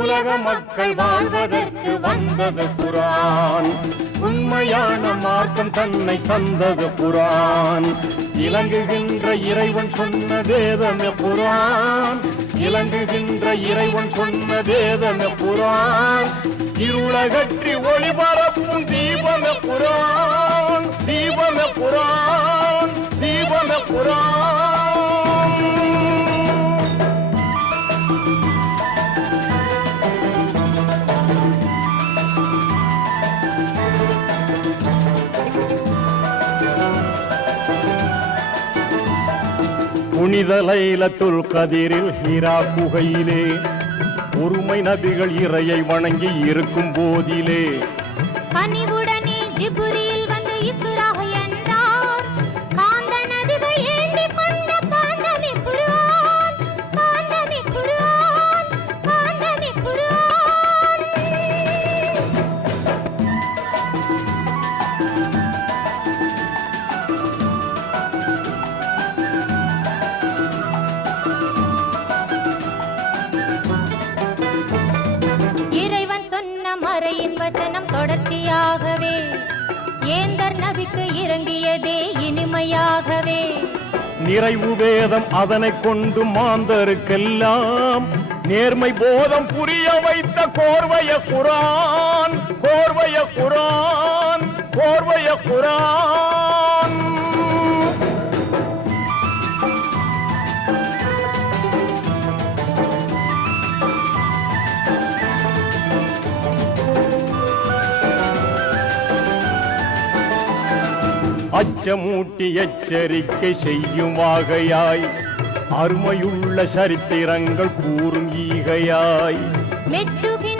உலக மக்கள் வாழ்வதற்கு வந்தது குரான், உண்மையான மார்க்கம் தன்னை தந்தது குரான். இலங்குகின்ற இறைவன் சொன்ன வேதமே குரான், இலங்குகின்ற இறைவன் சொன்ன வேதமே குரான். இருளகற்றி ஒளிபரப்பும் தீபமே குரான், தீபமே குரான், தீபமே குரான். புனித லைலத்துல் கதிரில் ஹிரா குகையிலே ஒருமை நபிகள் இறையை வணங்கி இருக்கும் போதிலே பணிவுடனே ஜிப்ரீல் வந்து இக்ரா என்றார். காந்த நதிகள் ஏந்தி கொண்ட பாண்டமே குர்ஆன், பாண்டமே குர்ஆன், பாண்டமே குர்ஆன். இறைவன் சொன்ன மறையின் வசனம் தொடர்ச்சியாகவே ஏந்தர் நபிக்கு இறங்கியதே இனிமையாகவே. நிறைவு வேதம் அதனை கொண்டு மாந்தருக்கெல்லாம் நேர்மை போதம் புரிய வைத்த கோர்வைய குரான், கோர்வைய குரான், கோர்வைய குரான். அச்சமூட்டி எச்சரிக்கை செய்யும் வாகையாய் அருமையுள்ள சரித்திரங்கள் கூறும் ஈகையாய் மெச்சுகி